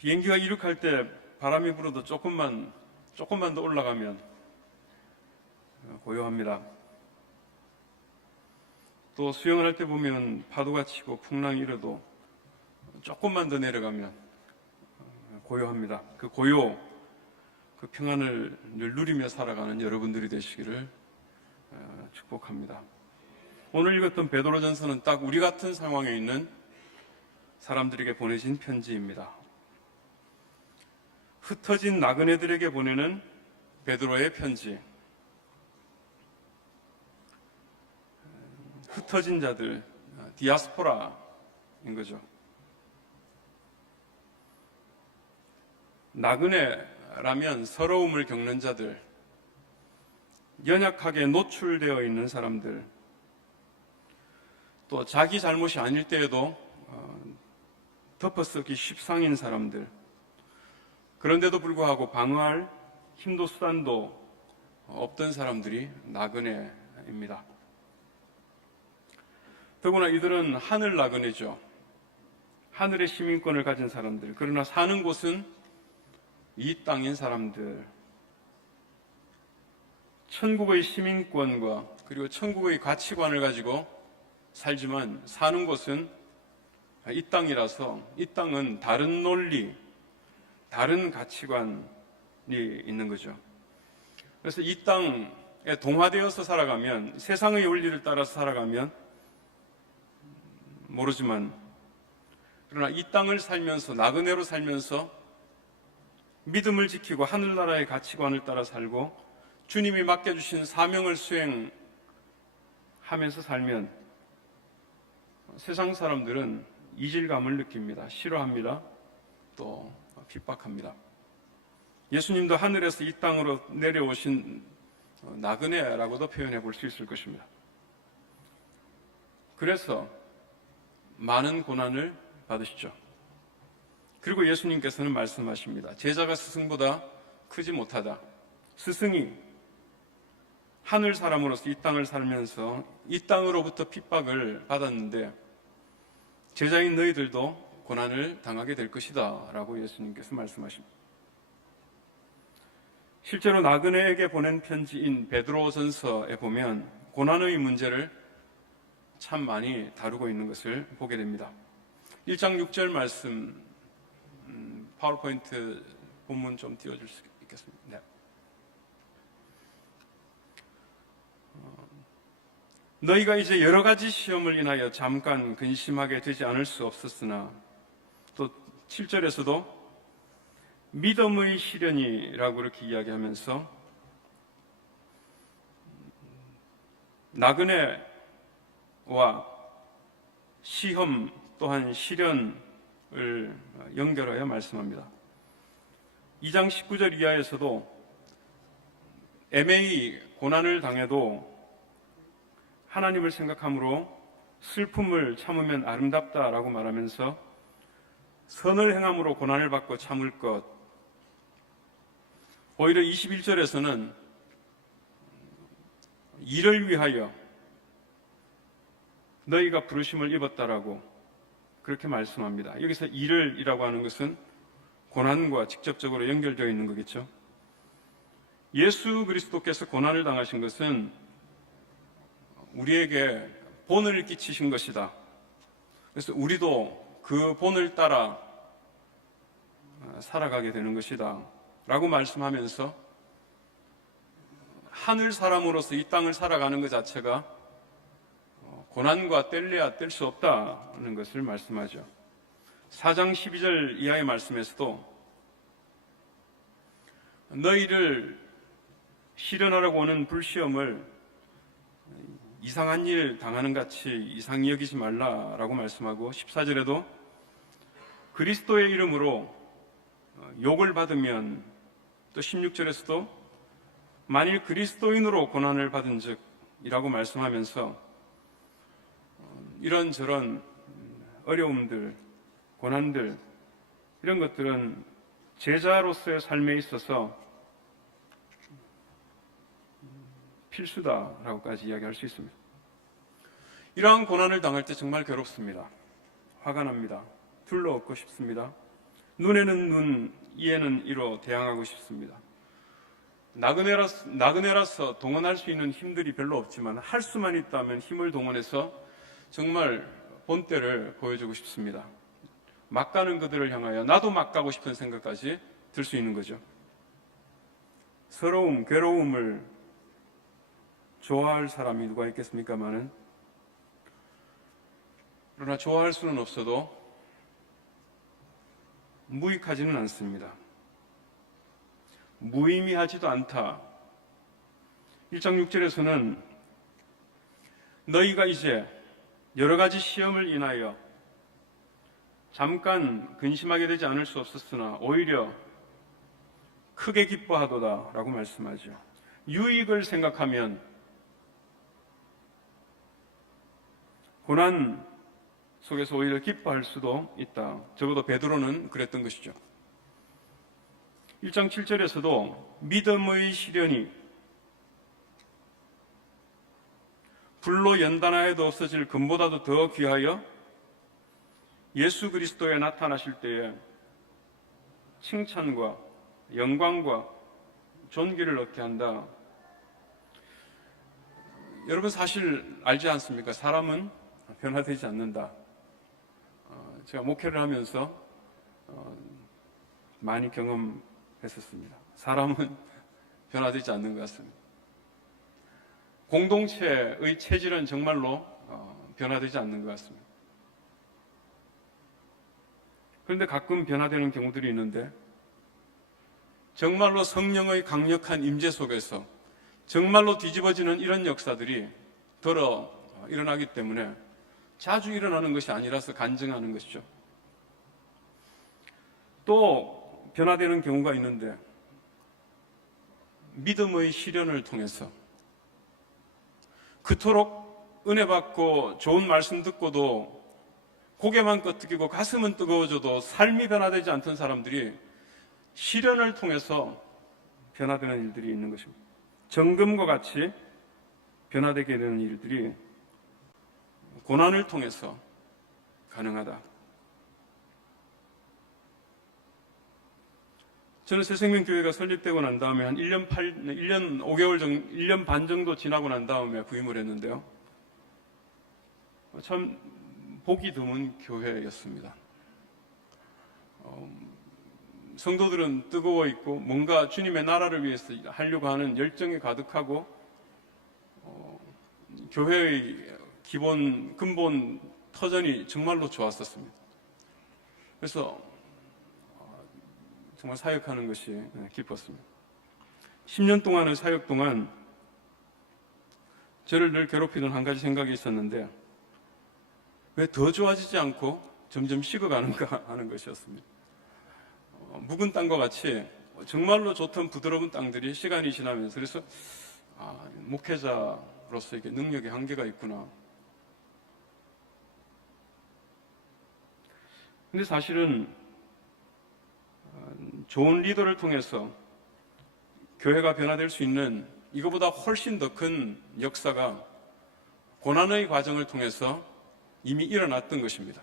비행기가 이륙할 때 바람이 불어도 조금만 더 올라가면 고요합니다. 또 수영을 할 때 보면 파도가 치고 풍랑이 일어도 조금만 더 내려가면 고요합니다. 그 고요, 그 평안을 늘 누리며 살아가는 여러분들이 되시기를 축복합니다. 오늘 읽었던 베드로전서는 딱 우리 같은 상황에 있는 사람들에게 보내진 편지입니다. 흩어진 나그네들에게 보내는 베드로의 편지. 흩어진 자들, 디아스포라인 거죠. 나그네라면 서러움을 겪는 자들, 연약하게 노출되어 있는 사람들, 또 자기 잘못이 아닐 때에도 덮어쓰기 십상인 사람들, 그런데도 불구하고 방어할 힘도 수단도 없던 사람들이 나그네입니다. 더구나 이들은 하늘 나그네죠. 하늘의 시민권을 가진 사람들, 그러나 사는 곳은 이 땅인 사람들, 천국의 시민권과 그리고 천국의 가치관을 가지고 살지만 사는 곳은 이 땅이라서 이 땅은 다른 논리, 다른 가치관이 있는 거죠. 그래서 이 땅에 동화되어서 살아가면, 세상의 원리를 따라서 살아가면 모르지만, 그러나 이 땅을 살면서, 나그네로 살면서 믿음을 지키고 하늘나라의 가치관을 따라 살고 주님이 맡겨주신 사명을 수행하면서 살면 세상 사람들은 이질감을 느낍니다. 싫어합니다. 또 핍박합니다. 예수님도 하늘에서 이 땅으로 내려오신 나그네라고도 표현해 볼 수 있을 것입니다. 그래서 많은 고난을 받으시죠. 그리고 예수님께서는 말씀하십니다. 제자가 스승보다 크지 못하다. 스승이 하늘 사람으로서 이 땅을 살면서 이 땅으로부터 핍박을 받았는데 제자인 너희들도 고난을 당하게 될 것이다 라고 예수님께서 말씀하십니다. 실제로 나그네에게 보낸 편지인 베드로전서에 보면 고난의 문제를 참 많이 다루고 있는 것을 보게 됩니다. 1장 6절 말씀, 파워포인트 본문 좀 띄워줄 수 있겠습니다. 네. 너희가 이제 여러 가지 시험을 인하여 잠깐 근심하게 되지 않을 수 없었으나, 또 7절에서도 믿음의 시련이라고 그렇게 이야기하면서 나그네와 시험 또한 시련을 연결하여 말씀합니다. 2장 19절 이하에서도 애매히 고난을 당해도 하나님을 생각함으로 슬픔을 참으면 아름답다라고 말하면서 선을 행함으로 고난을 받고 참을 것, 오히려 21절에서는 일을 위하여 너희가 부르심을 입었다라고 그렇게 말씀합니다. 여기서 일을이라고 하는 것은 고난과 직접적으로 연결되어 있는 거겠죠. 예수 그리스도께서 고난을 당하신 것은 우리에게 본을 끼치신 것이다. 그래서 우리도 그 본을 따라 살아가게 되는 것이다 라고 말씀하면서 하늘 사람으로서 이 땅을 살아가는 것 자체가 고난과 뗄래야 뗄 수 없다는 것을 말씀하죠. 4장 12절 이하의 말씀에서도 너희를 시련하라고 오는 불시험을 이상한 일 당하는 같이 이상히 여기지 말라라고 말씀하고, 14절에도 그리스도의 이름으로 욕을 받으면, 또 16절에서도 만일 그리스도인으로 고난을 받은 적이라고 말씀하면서 이런저런 어려움들, 고난들, 이런 것들은 제자로서의 삶에 있어서 필수다라고까지 이야기할 수 있습니다. 이러한 고난을 당할 때 정말 괴롭습니다. 화가 납니다. 둘러엎고 싶습니다. 눈에는 눈, 이에는 이로 대항하고 싶습니다. 나그네라서 동원할 수 있는 힘들이 별로 없지만 할 수만 있다면 힘을 동원해서 정말 본때를 보여주고 싶습니다. 막 가는 그들을 향하여 나도 막 가고 싶은 생각까지 들 수 있는 거죠. 서러움, 괴로움을 좋아할 사람이 누가 있겠습니까마는, 그러나 좋아할 수는 없어도 무익하지는 않습니다. 무의미하지도 않다. 1장 6절에서는 너희가 이제 여러 가지 시험을 인하여 잠깐 근심하게 되지 않을 수 없었으나 오히려 크게 기뻐하도다 라고 말씀하죠. 유익을 생각하면 고난 속에서 오히려 기뻐할 수도 있다. 적어도 베드로는 그랬던 것이죠. 1장 7절에서도 믿음의 시련이 불로 연단하여도 없어질 금보다도 더 귀하여 예수 그리스도에 나타나실 때에 칭찬과 영광과 존귀를 얻게 한다. 여러분 사실 알지 않습니까? 사람은 변화되지 않는다. 제가 목회를 하면서 많이 경험했었습니다. 사람은 변화되지 않는 것 같습니다. 공동체의 체질은 정말로 변화되지 않는 것 같습니다. 그런데 가끔 변화되는 경우들이 있는데 정말로 성령의 강력한 임재 속에서 정말로 뒤집어지는 이런 역사들이 더러 일어나기 때문에 자주 일어나는 것이 아니라서 간증하는 것이죠. 또 변화되는 경우가 있는데 믿음의 시련을 통해서 그토록 은혜 받고 좋은 말씀 듣고도 고개만 끄덕이고 가슴은 뜨거워져도 삶이 변화되지 않던 사람들이 시련을 통해서 변화되는 일들이 있는 것입니다. 정금과 같이 변화되게 되는 일들이 고난을 통해서 가능하다. 저는 새생명교회가 설립되고 난 다음에 한 1년 5개월 정도, 1년 반 정도 지나고 난 다음에 부임을 했는데요. 참 보기 드문 교회였습니다. 성도들은 뜨거워 있고 뭔가 주님의 나라를 위해서 하려고 하는 열정이 가득하고 교회의 기본 근본 터전이 정말로 좋았었습니다. 그래서 정말 사역하는 것이 기뻤습니다. 10년 동안의 사역 동안 저를 늘 괴롭히는 한 가지 생각이 있었는데 왜 더 좋아지지 않고 점점 식어가는가 하는 것이었습니다. 묵은 땅과 같이 정말로 좋던 부드러운 땅들이 시간이 지나면서 그래서 목회자로서 이게 능력의 한계가 있구나. 근데 사실은 좋은 리더를 통해서 교회가 변화될 수 있는 이거보다 훨씬 더 큰 역사가 고난의 과정을 통해서 이미 일어났던 것입니다.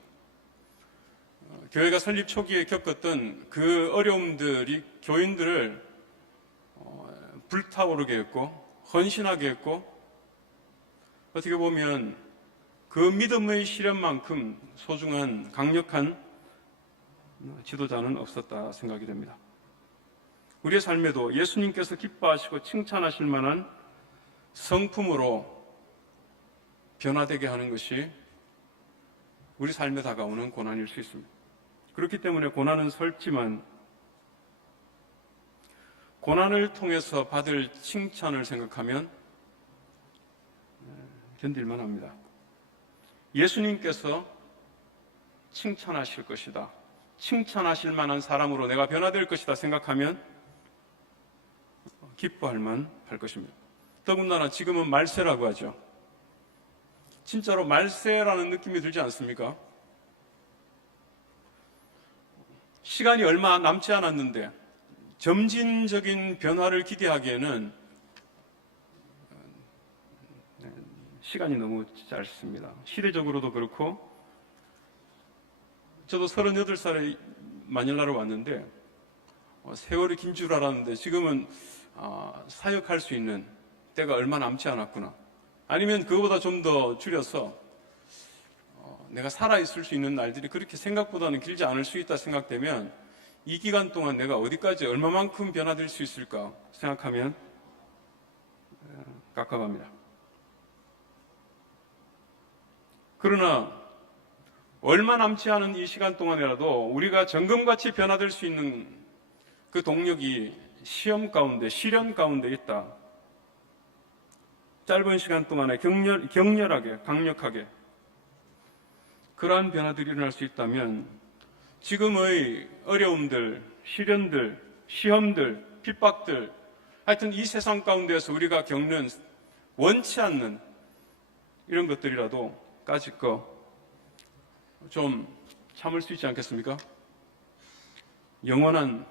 교회가 설립 초기에 겪었던 그 어려움들이 교인들을 불타오르게 했고 헌신하게 했고 어떻게 보면 그 믿음의 시련만큼 소중한 강력한 지도자는 없었다 생각이 됩니다. 우리의 삶에도 예수님께서 기뻐하시고 칭찬하실 만한 성품으로 변화되게 하는 것이 우리 삶에 다가오는 고난일 수 있습니다. 그렇기 때문에 고난은 설지만 고난을 통해서 받을 칭찬을 생각하면 견딜만 합니다. 예수님께서 칭찬하실 것이다. 칭찬하실 만한 사람으로 내가 변화될 것이다 생각하면 기뻐할 만할 것입니다. 더군다나 지금은 말세라고 하죠. 진짜로 말세라는 느낌이 들지 않습니까? 시간이 얼마 남지 않았는데 점진적인 변화를 기대하기에는 시간이 너무 짧습니다. 시대적으로도 그렇고 저도 38살에 마닐라로 왔는데 세월이 긴 줄 알았는데 지금은 사역할 수 있는 때가 얼마 남지 않았구나. 아니면 그거보다 좀 더 줄여서 내가 살아있을 수 있는 날들이 그렇게 생각보다는 길지 않을 수 있다 생각되면 이 기간 동안 내가 어디까지 얼마만큼 변화될 수 있을까 생각하면 깝깝합니다. 그러나 얼마 남지 않은 이 시간 동안이라도 우리가 정금같이 변화될 수 있는 그 동력이 시험 가운데, 시련 가운데 있다. 짧은 시간 동안에 격렬하게, 강력하게 그러한 변화들이 일어날 수 있다면 지금의 어려움들, 시련들, 시험들, 핍박들, 하여튼 이 세상 가운데서 우리가 겪는 원치 않는 이런 것들이라도 까짓 거 좀 참을 수 있지 않겠습니까? 영원한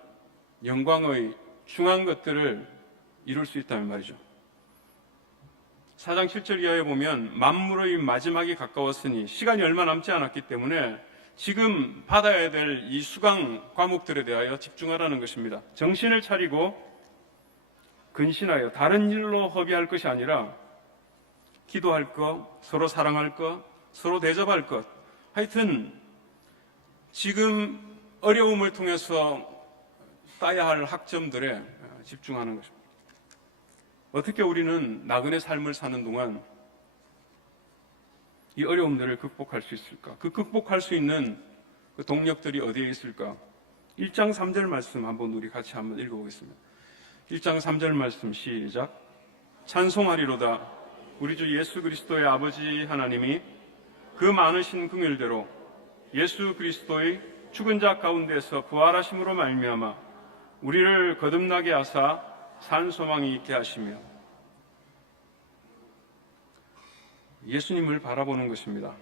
영광의 중요한 것들을 이룰 수 있다면 말이죠. 4장 7절 이하에 보면 만물의 마지막이 가까웠으니 시간이 얼마 남지 않았기 때문에 지금 받아야 될 이 수강 과목들에 대하여 집중하라는 것입니다. 정신을 차리고 근신하여 다른 일로 허비할 것이 아니라 기도할 것, 서로 사랑할 것, 서로 대접할 것, 하여튼 지금 어려움을 통해서 따야 할 학점들에 집중하는 것입니다. 어떻게 우리는 나그네 삶을 사는 동안 이 어려움들을 극복할 수 있을까? 그 극복할 수 있는 그 동력들이 어디에 있을까? 1장 3절 말씀 한번 우리 같이 한번 읽어보겠습니다. 1장 3절 말씀 시작. 찬송하리로다. 우리 주 예수 그리스도의 아버지 하나님이 그 많으신 긍휼대로 예수 그리스도의 죽은 자 가운데서 부활하심으로 말미암아 우리를 거듭나게 하사 산 소망이 있게 하시며 예수님을 바라보는 것입니다.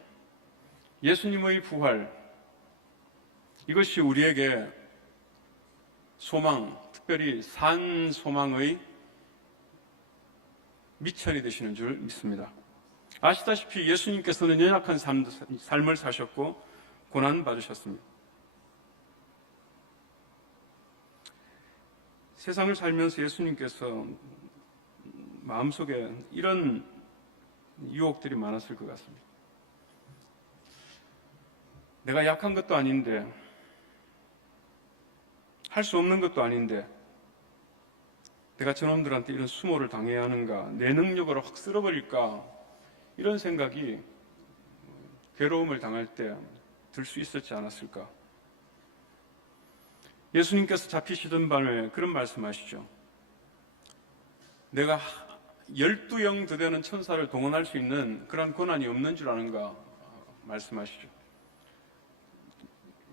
예수님의 부활, 이것이 우리에게 소망, 특별히 산 소망의 미천이 되시는 줄 믿습니다. 아시다시피 예수님께서는 연약한 삶을 사셨고 고난받으셨습니다. 세상을 살면서 예수님께서 마음속에 이런 유혹들이 많았을 것 같습니다. 내가 약한 것도 아닌데, 할 수 없는 것도 아닌데 내가 저놈들한테 이런 수모를 당해야 하는가, 내 능력으로 확 쓸어버릴까, 이런 생각이 괴로움을 당할 때 들 수 있었지 않았을까. 예수님께서 잡히시던 밤에 그런 말씀하시죠. 내가 12영 더 되는 천사를 동원할 수 있는 그런 권한이 없는 줄 아는가 말씀하시죠.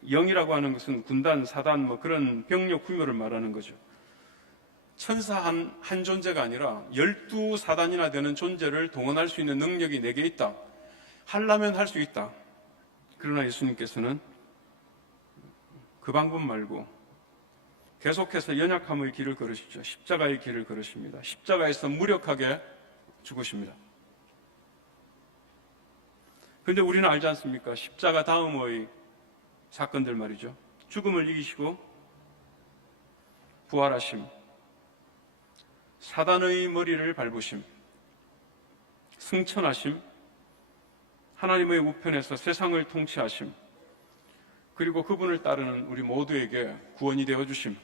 영이라고 하는 것은 군단, 사단, 그런 병력 규모를 말하는 거죠. 천사 한 존재가 아니라 12사단이나 되는 존재를 동원할 수 있는 능력이 내게 있다. 하려면 할 수 있다. 그러나 예수님께서는 그 방법 말고 계속해서 연약함의 길을 걸으시죠. 십자가의 길을 걸으십니다. 십자가에서 무력하게 죽으십니다. 그런데 우리는 알지 않습니까? 십자가 다음의 사건들 말이죠. 죽음을 이기시고 부활하심, 사단의 머리를 밟으심, 승천하심, 하나님의 우편에서 세상을 통치하심, 그리고 그분을 따르는 우리 모두에게 구원이 되어주심.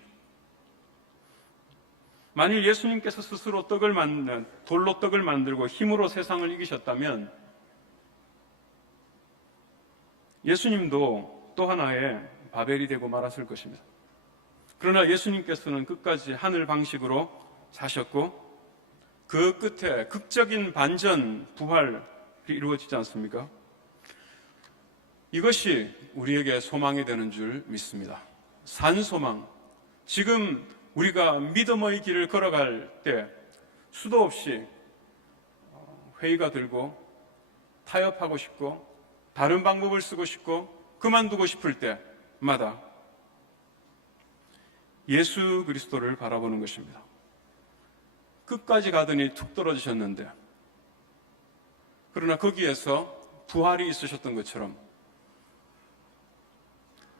만일 예수님께서 스스로 돌로 떡을 만들고 힘으로 세상을 이기셨다면 예수님도 또 하나의 바벨이 되고 말았을 것입니다. 그러나 예수님께서는 끝까지 하늘 방식으로 사셨고 그 끝에 극적인 반전, 부활이 이루어지지 않습니까? 이것이 우리에게 소망이 되는 줄 믿습니다. 산 소망. 지금 우리가 믿음의 길을 걸어갈 때 수도 없이 회의가 들고 타협하고 싶고 다른 방법을 쓰고 싶고 그만두고 싶을 때마다 예수 그리스도를 바라보는 것입니다. 끝까지 가더니 툭 떨어지셨는데 그러나 거기에서 부활이 있으셨던 것처럼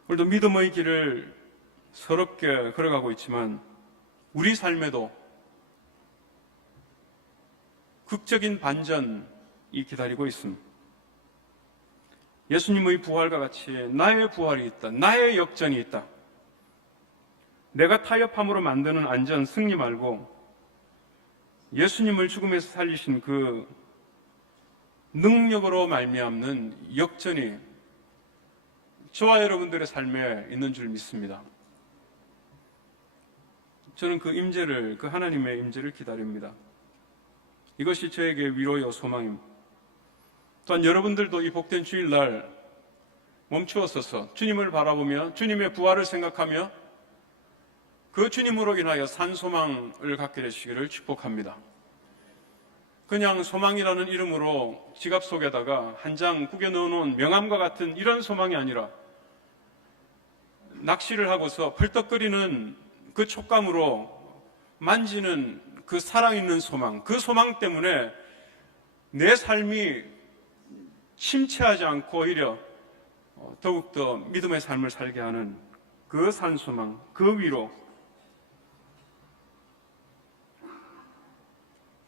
우리도 믿음의 길을 서럽게 걸어가고 있지만 우리 삶에도 극적인 반전이 기다리고 있습니다. 예수님의 부활과 같이 나의 부활이 있다. 나의 역전이 있다. 내가 타협함으로 만드는 안전, 승리 말고 예수님을 죽음에서 살리신 그 능력으로 말미암는 역전이 저와 여러분들의 삶에 있는 줄 믿습니다. 저는 그 임재를, 그 하나님의 임재를 기다립니다. 이것이 저에게 위로요 소망입니다. 또한 여러분들도 이 복된 주일날 멈추어서서 주님을 바라보며 주님의 부활을 생각하며 그 주님으로 인하여 산 소망을 갖게 되시기를 축복합니다. 그냥 소망이라는 이름으로 지갑 속에다가 한 장 구겨 넣어놓은 명함과 같은 이런 소망이 아니라 낚시를 하고서 펄떡거리는 그 촉감으로 만지는 그 살아있는 소망, 그 소망 때문에 내 삶이 침체하지 않고 오히려 더욱더 믿음의 삶을 살게 하는 그 산소망, 그 위로,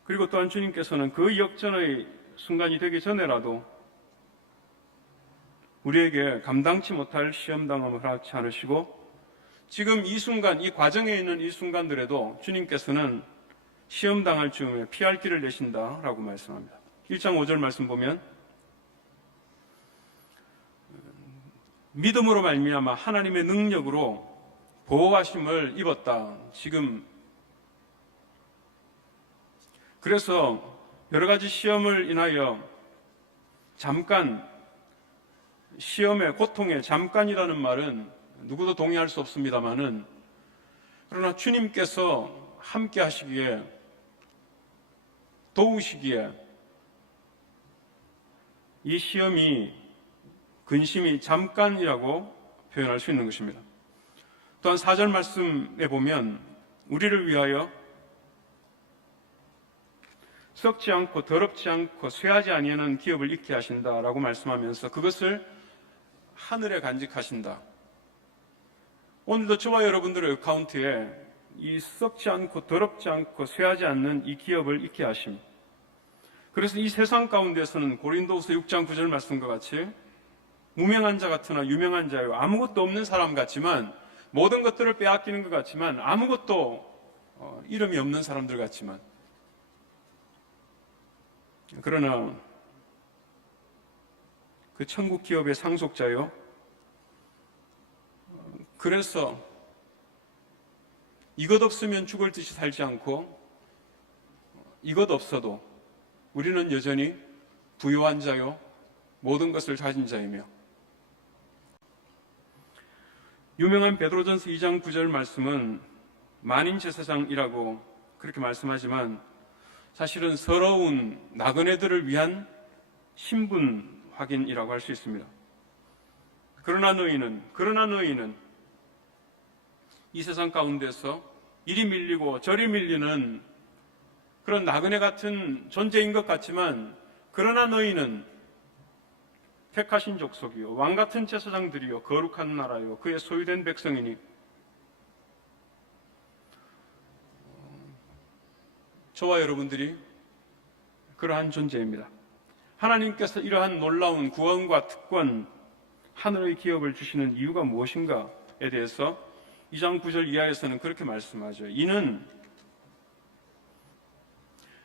그리고 또한 주님께서는 그 역전의 순간이 되기 전에라도 우리에게 감당치 못할 시험당함을 허락치 않으시고 지금 이 순간, 이 과정에 있는 이 순간들에도 주님께서는 시험당할 즈음에 피할 길을 내신다라고 말씀합니다. 1장 5절 말씀 보면 믿음으로 말미암아 하나님의 능력으로 보호하심을 입었다. 지금 그래서 여러 가지 시험을 인하여 잠깐, 시험의 고통에 잠깐이라는 말은 누구도 동의할 수 없습니다만은 그러나 주님께서 함께 하시기에, 도우시기에 이 시험이, 근심이 잠깐이라고 표현할 수 있는 것입니다. 또한 4절 말씀에 보면 우리를 위하여 썩지 않고 더럽지 않고 쇠하지 아니하는 기업을 있게 하신다라고 말씀하면서 그것을 하늘에 간직하신다. 오늘도 저와 여러분들의 어카운트에 이 썩지 않고 더럽지 않고 쇠하지 않는 이 기업을 있게 하심. 그래서 이 세상 가운데서는 고린도후서 6장 9절 말씀과 같이 무명한 자 같으나 유명한 자요, 아무것도 없는 사람 같지만, 모든 것들을 빼앗기는 것 같지만, 아무것도 이름이 없는 사람들 같지만, 그러나 그 천국 기업의 상속자요, 그래서 이것 없으면 죽을 듯이 살지 않고 이것 없어도 우리는 여전히 부유한 자요, 모든 것을 가진 자이며, 유명한 베드로전서 2장 9절 말씀은 만인 제사장이라고 그렇게 말씀하지만 사실은 서러운 나그네들을 위한 신분 확인이라고 할 수 있습니다. 그러나 너희는 이 세상 가운데서 이리 밀리고 저리 밀리는 그런 나그네 같은 존재인 것 같지만, 그러나 너희는 택하신 족속이요, 왕같은 제사장들이요, 거룩한 나라요, 그의 소유된 백성이니 저와 여러분들이 그러한 존재입니다. 하나님께서 이러한 놀라운 구원과 특권, 하늘의 기업을 주시는 이유가 무엇인가에 대해서 2장 9절 이하에서는 그렇게 말씀하죠. 이는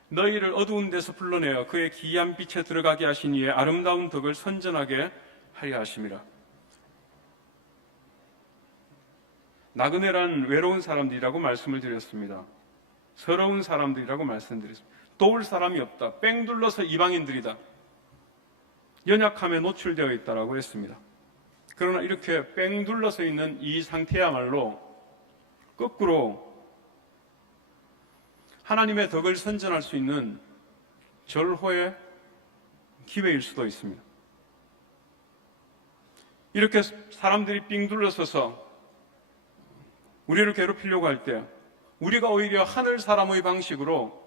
너희를 어두운 데서 불러내어 그의 기이한 빛에 들어가게 하신 이의 아름다운 덕을 선전하게 하려 하심이라. 나그네란 외로운 사람들이라고 말씀을 드렸습니다. 서러운 사람들이라고 말씀드렸습니다. 도울 사람이 없다. 뺑 둘러서 이방인들이다. 연약함에 노출되어 있다라고 했습니다. 그러나 이렇게 뺑 둘러서 있는 이 상태야말로 거꾸로 하나님의 덕을 선전할 수 있는 절호의 기회일 수도 있습니다. 이렇게 사람들이 삥 둘러서서 우리를 괴롭히려고 할 때 우리가 오히려 하늘 사람의 방식으로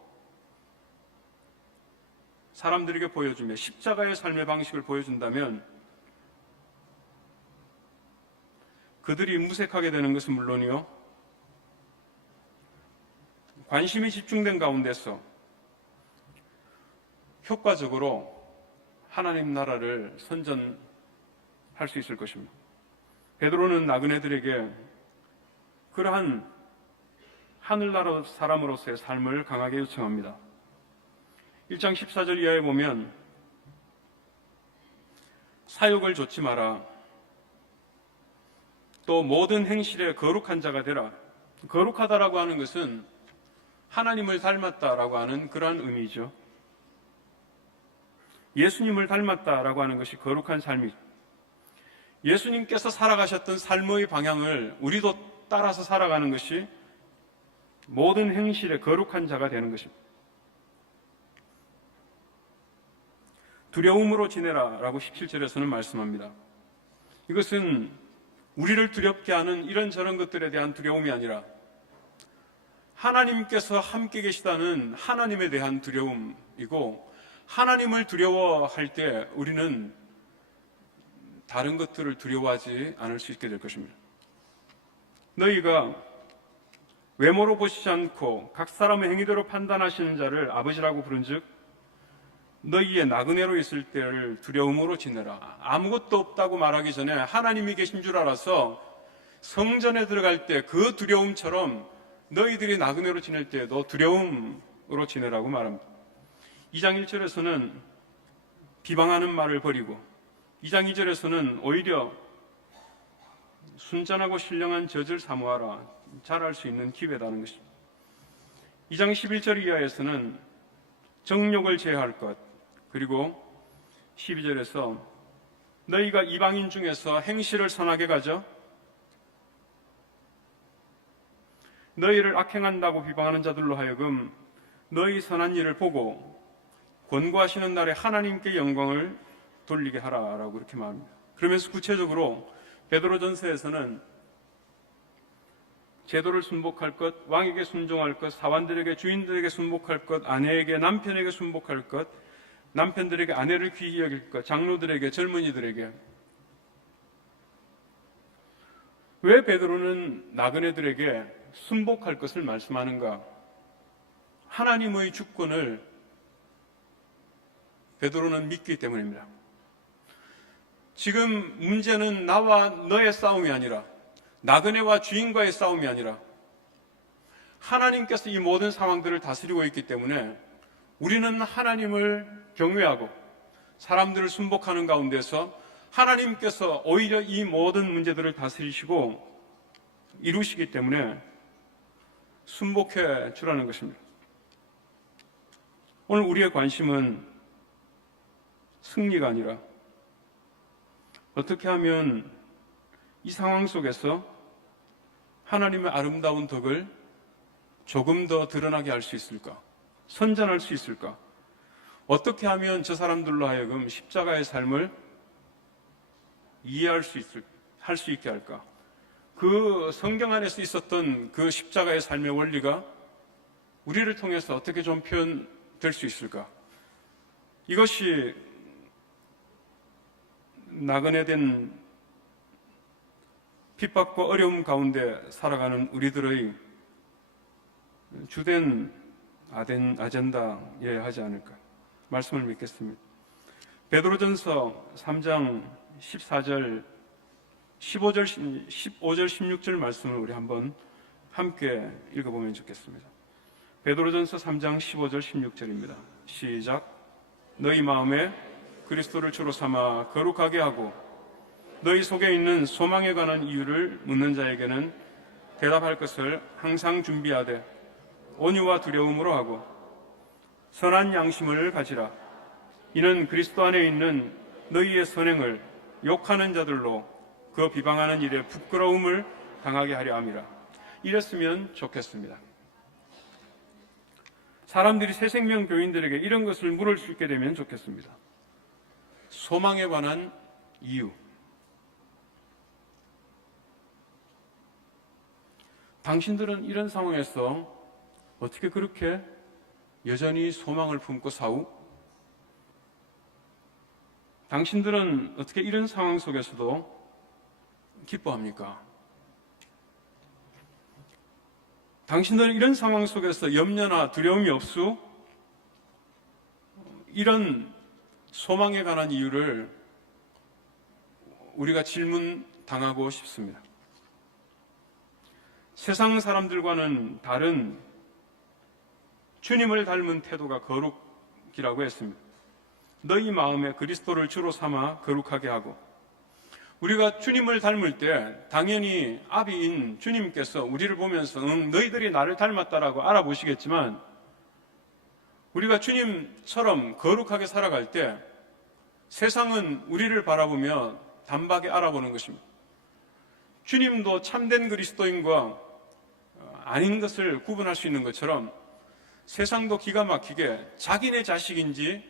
사람들에게 보여주며 십자가의 삶의 방식을 보여준다면 그들이 무색하게 되는 것은 물론이요, 관심이 집중된 가운데서 효과적으로 하나님 나라를 선전할 수 있을 것입니다. 베드로는 나그네들에게 그러한 하늘나라 사람으로서의 삶을 강하게 요청합니다. 1장 14절 이하에 보면 사욕을 좇지 마라. 또 모든 행실에 거룩한 자가 되라. 거룩하다라고 하는 것은 하나님을 닮았다라고 하는 그러한 의미죠. 예수님을 닮았다라고 하는 것이 거룩한 삶이죠. 예수님께서 살아가셨던 삶의 방향을 우리도 따라서 살아가는 것이 모든 행실에 거룩한 자가 되는 것입니다. 두려움으로 지내라 라고 17절에서는 말씀합니다. 이것은 우리를 두렵게 하는 이런저런 것들에 대한 두려움이 아니라 하나님께서 함께 계시다는 하나님에 대한 두려움이고, 하나님을 두려워할 때 우리는 다른 것들을 두려워하지 않을 수 있게 될 것입니다. 너희가 외모로 보시지 않고 각 사람의 행위대로 판단하시는 자를 아버지라고 부른즉 너희의 나그네로 있을 때를 두려움으로 지내라. 아무것도 없다고 말하기 전에 하나님이 계신 줄 알아서 성전에 들어갈 때 그 두려움처럼 너희들이 나그네로 지낼 때도 두려움으로 지내라고 말합니다. 2장 1절에서는 비방하는 말을 버리고 2장 2절에서는 오히려 순전하고 신령한 젖을 사모하라. 잘할 수 있는 기회다는 것입니다. 2장 11절 이하에서는 정욕을 제어할 것, 그리고 12절에서 너희가 이방인 중에서 행실을 선하게 가져 너희를 악행한다고 비방하는 자들로 하여금 너희 선한 일을 보고 권고하시는 날에 하나님께 영광을 돌리게 하라라고 이렇게 말합니다. 그러면서 구체적으로 베드로전서에서는 제도를 순복할 것, 왕에게 순종할 것, 사환들에게 주인들에게 순복할 것, 아내에게 남편에게 순복할 것, 남편들에게 아내를 귀히 여길 것, 장로들에게 젊은이들에게. 왜 베드로는 나그네들에게 순복할 것을 말씀하는가? 하나님의 주권을 베드로는 믿기 때문입니다. 지금 문제는 나와 너의 싸움이 아니라, 나그네와 주인과의 싸움이 아니라 하나님께서 이 모든 상황들을 다스리고 있기 때문에 우리는 하나님을 경외하고 사람들을 순복하는 가운데서 하나님께서 오히려 이 모든 문제들을 다스리시고 이루시기 때문에 순복해 주라는 것입니다. 오늘 우리의 관심은 승리가 아니라 어떻게 하면 이 상황 속에서 하나님의 아름다운 덕을 조금 더 드러나게 할 수 있을까? 선전할 수 있을까? 어떻게 하면 저 사람들로 하여금 십자가의 삶을 이해할 수 있게 할까? 그 성경 안에서 있었던 그 십자가의 삶의 원리가 우리를 통해서 어떻게 좀 표현될 수 있을까? 이것이 나그네된 핍박과 어려움 가운데 살아가는 우리들의 주된 아젠다여야 하지 않을까? 말씀을 믿겠습니다. 베드로전서 3장 14절, 15절, 16절 말씀을 우리 한번 함께 읽어보면 좋겠습니다. 베드로전서 3장 15절, 16절입니다. 시작. 너희 마음에 그리스도를 주로 삼아 거룩하게 하고 너희 속에 있는 소망에 관한 이유를 묻는 자에게는 대답할 것을 항상 준비하되 온유와 두려움으로 하고 선한 양심을 가지라. 이는 그리스도 안에 있는 너희의 선행을 욕하는 자들로 그 비방하는 일에 부끄러움을 당하게 하려 함이라. 이랬으면 좋겠습니다. 사람들이 새생명 교인들에게 이런 것을 물을 수 있게 되면 좋겠습니다. 소망에 관한 이유. 당신들은 이런 상황에서 어떻게 그렇게 여전히 소망을 품고 사우? 당신들은 어떻게 이런 상황 속에서도 기뻐합니까? 당신들 이런 상황 속에서 염려나 두려움이 없수? 이런 소망에 관한 이유를 우리가 질문당하고 싶습니다. 세상 사람들과는 다른 주님을 닮은 태도가 거룩이라고 했습니다. 너희 마음에 그리스도를 주로 삼아 거룩하게 하고, 우리가 주님을 닮을 때 당연히 아비인 주님께서 우리를 보면서 너희들이 나를 닮았다라고 알아보시겠지만, 우리가 주님처럼 거룩하게 살아갈 때 세상은 우리를 바라보며 단박에 알아보는 것입니다. 주님도 참된 그리스도인과 아닌 것을 구분할 수 있는 것처럼 세상도 기가 막히게 자기네 자식인지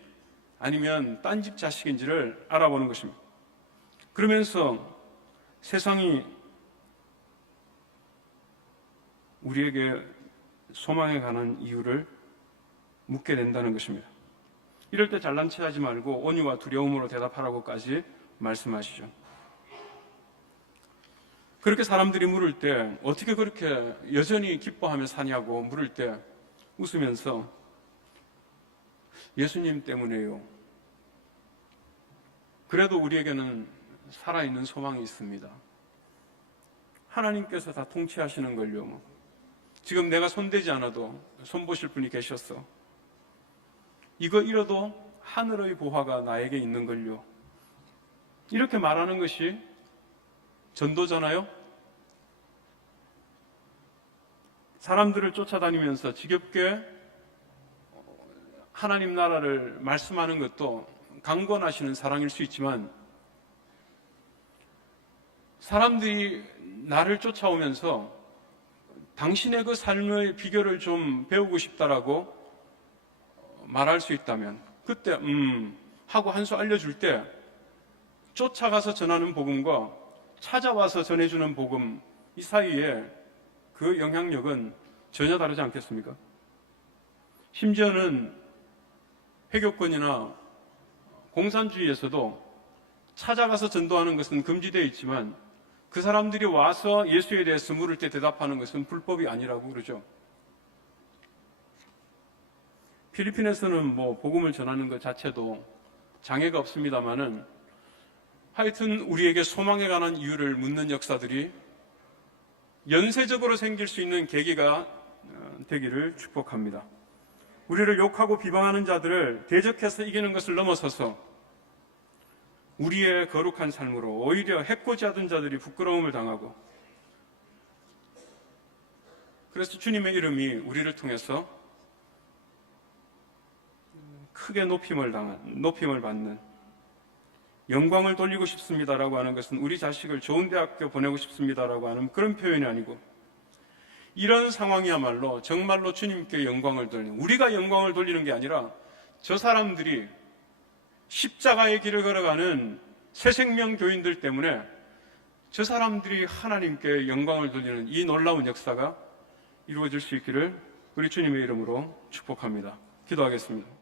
아니면 딴 집 자식인지를 알아보는 것입니다. 그러면서 세상이 우리에게 소망에 관한 이유를 묻게 된다는 것입니다. 이럴 때 잘난 체하지 말고 온유와 두려움으로 대답하라고까지 말씀하시죠. 그렇게 사람들이 물을 때 어떻게 그렇게 여전히 기뻐하며 사냐고 물을 때 웃으면서 예수님 때문에요. 그래도 우리에게는 살아있는 소망이 있습니다. 하나님께서 다 통치하시는 걸요. 지금 내가 손대지 않아도 손보실 분이 계셨어. 이거 잃어도 하늘의 보화가 나에게 있는 걸요. 이렇게 말하는 것이 전도잖아요. 사람들을 쫓아다니면서 지겹게 하나님 나라를 말씀하는 것도 강권하시는 사랑일 수 있지만, 사람들이 나를 쫓아오면서 당신의 그 삶의 비결을 좀 배우고 싶다라고 말할 수 있다면, 그때 하고 한 수 알려줄 때 쫓아가서 전하는 복음과 찾아와서 전해주는 복음, 이 사이에 그 영향력은 전혀 다르지 않겠습니까? 심지어는 회교권이나 공산주의에서도 찾아가서 전도하는 것은 금지되어 있지만 그 사람들이 와서 예수에 대해서 물을 때 대답하는 것은 불법이 아니라고 그러죠. 필리핀에서는 복음을 전하는 것 자체도 장애가 없습니다만은, 하여튼 우리에게 소망에 관한 이유를 묻는 역사들이 연쇄적으로 생길 수 있는 계기가 되기를 축복합니다. 우리를 욕하고 비방하는 자들을 대적해서 이기는 것을 넘어서서 우리의 거룩한 삶으로 오히려 해코지하던 자들이 부끄러움을 당하고, 그래서 주님의 이름이 우리를 통해서 크게 높임을 받는, 영광을 돌리고 싶습니다라고 하는 것은 우리 자식을 좋은 대학교 보내고 싶습니다라고 하는 그런 표현이 아니고, 이런 상황이야말로 정말로 주님께 영광을 돌리는, 우리가 영광을 돌리는 게 아니라 저 사람들이 십자가의 길을 걸어가는 새생명 교인들 때문에 저 사람들이 하나님께 영광을 돌리는 이 놀라운 역사가 이루어질 수 있기를 우리 주님의 이름으로 축복합니다. 기도하겠습니다.